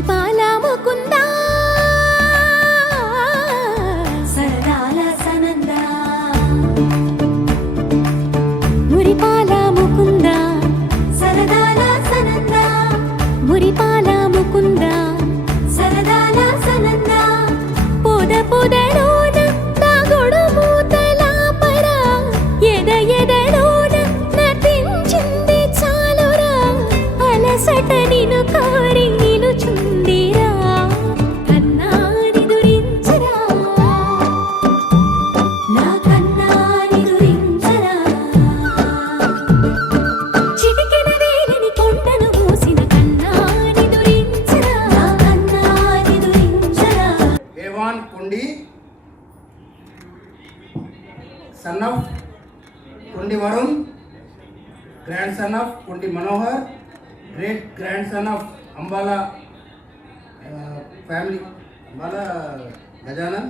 మురిపాల ముకుందా సరదాల సనందా మురిపాల ముకుందా సరదాల సనందా మురిపాల ముకుందా సరదాల సనందా పొద పొదలోన తాగుడు మూతల పరా ఎద ఎదలోన నటించింది చాలురా అలసట నిను కోరి నిలుచుందిరా కన్నాని దురించరా నా కన్నాని దురించరా చిటికెన వేలిని కొండను మూసిన కన్నాని దురించరా నా కన్నాని దురించరా హేవాన్ కుండి son of Kundi Varun, grandson of Kundi Manohar, great grandson of Ambala family, Ambala Gajanan,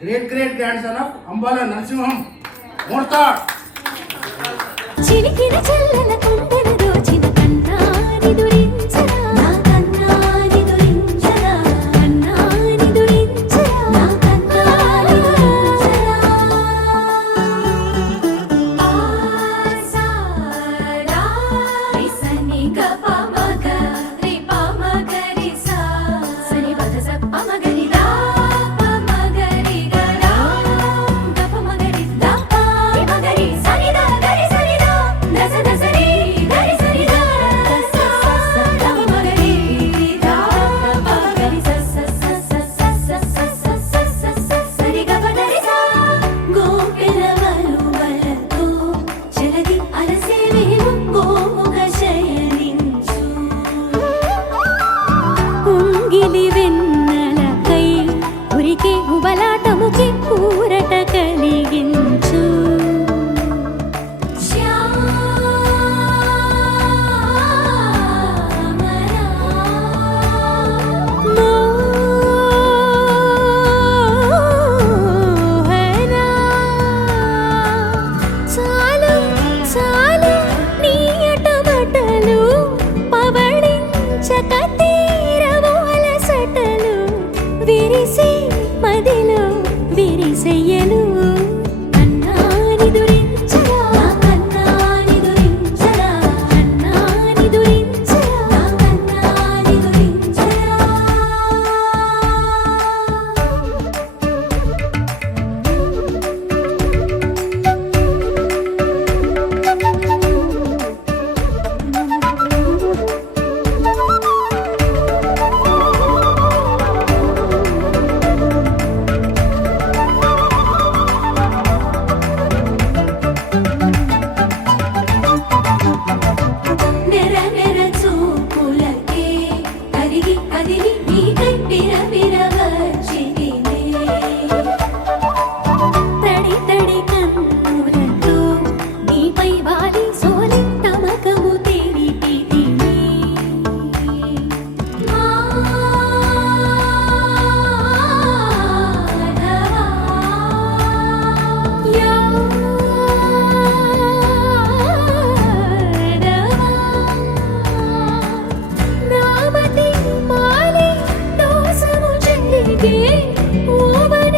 great grandson of Ambala Narasimham Mortar. చిలికిన చల్లల కొండను దోచిన కన్నాని దురించరా నా కన్నాని దురించరా కన్నాని దురించరా నా కన్నాని దురించరా ఆసారా రిసని గప మగ రిప మగ రిసా సని పద సప్ప మగ రిదా ప మగ రిగరా గప మగ రిదా ప మగ రి సని ద గరి సని ద దస దస రి గరి సని ద దస స గప మగ రి రిదా ప మగ రి స స స స స స స స స స సరి గప దరి సా గోపిలవలు వలతో జలది అలసేవేమో గోముగ శయనించు ఉంగిలి వెన్నెలకై ఉరికే ఉబలాటముకి ఊరట కలిగించు మోహనా చాలు చాలు నీ అటమటలు పవళించక తీరవు అలసటలు విరిసే మదిలో విరిసెయ్యలు కన్నాని దురించరా నా కన్నాని దురించరా కన్నాని దురించరా నా కన్నాని దురించరా నెర నెర చూపులకే కరిగి కదిలి నీకై పిర వచ్చితినే తడి తడి కన్నులతో నీపై వాలి సోలి తమకము తెలిపితినే నామతి మాలి దోసము చెల్లిగే ఓవన